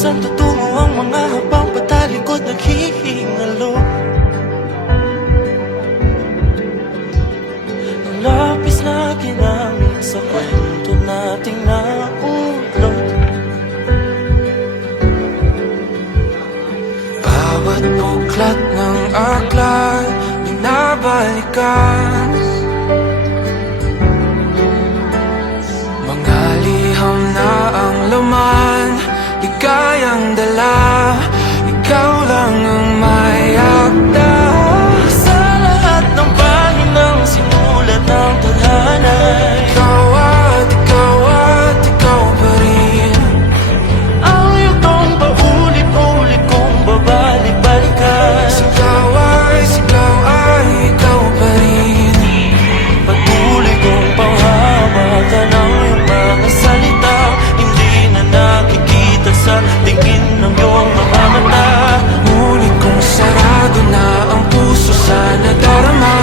Saan tutungo ang mga habang patalikod naghihingalo? Ang lapis na ginamit sa kwento nating naulot. Bawat buklat ng aklat binabalikan, mga liham na ang laman, ligayang dala, ikaw lang ang may akda. Sa lahat ng pahinang sinulat ng tadhana, ikaw at ikaw pa rin. Ang yugtong paulit-ulit kong babalik-balikan. Sigaw ay ikaw pa rin. Patuloy kong panghawakan ang iyong mga salita, hindi na nakikita sa tingin ng iyong mga mata. Ngunit kung sarado na ang puso sa nadarama,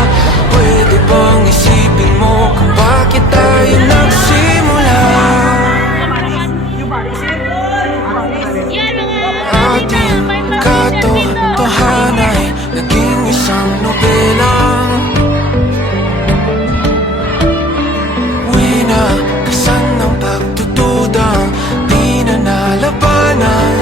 pwede bang isipin mo kung bakit tayo nagsimula? Ating katotohanan ay naging isang nobelang winakasan ng pagtutudang di na nalabanan.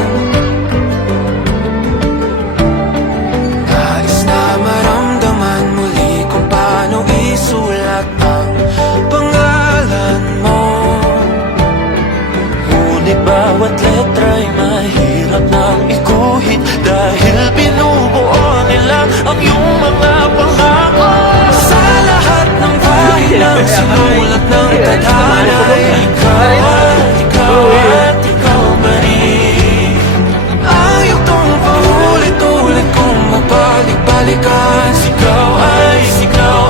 Nais na maramdaman muli kung paano isulat ang pangalan mo. Ngunit bawat letra'y mahirap nang iguhit, dahil binubuo nila ang iyong mga pangako. Sa lahat ng pahinang sinulat ng tadhana, ikaw pa rin. Ayaw tong paulit-ulit kong mabalik-balikan. Sigaw ay ikaw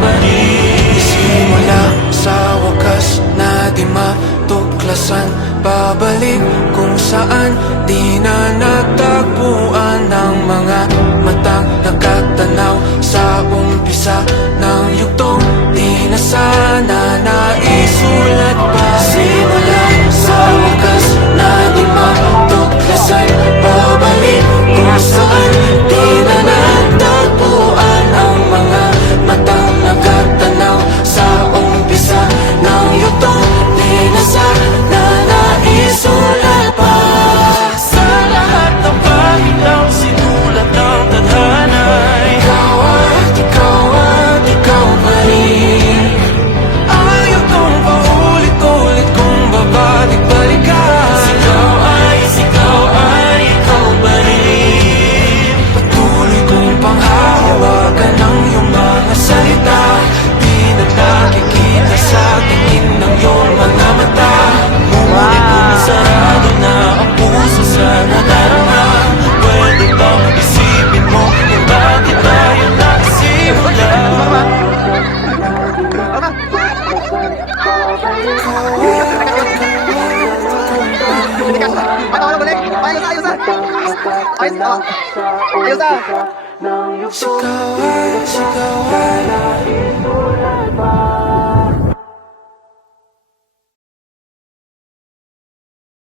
pa rin. Simula sa wakas na di matuklasan, babalik kung saan di na natagpuan ng mga matang nakatanaw sa umpisa ng yugtong di na sana naisulat pa. Simula sa wakas na di matuklasan, babalik kung saan di na natagpuan ang mga matang nakatanaw sa umpisa ng yugtong di na sana naisulat pa. Sa lahat ng pahinang sinulat ng tadhana, ikaw pa rin. Ayaw tong paulit-ulit kong babalik-balikan. Sigaw ay ikaw pa rin. Patuloy kong panghahawakan ang iyong mga salita, di na nakikita sa tingin ng iyong mga mata. Ngunit kung sarado na ang puso sa nadarama, pwede bang isipin mo kung bakit tayo nagsimula? Sigaw ay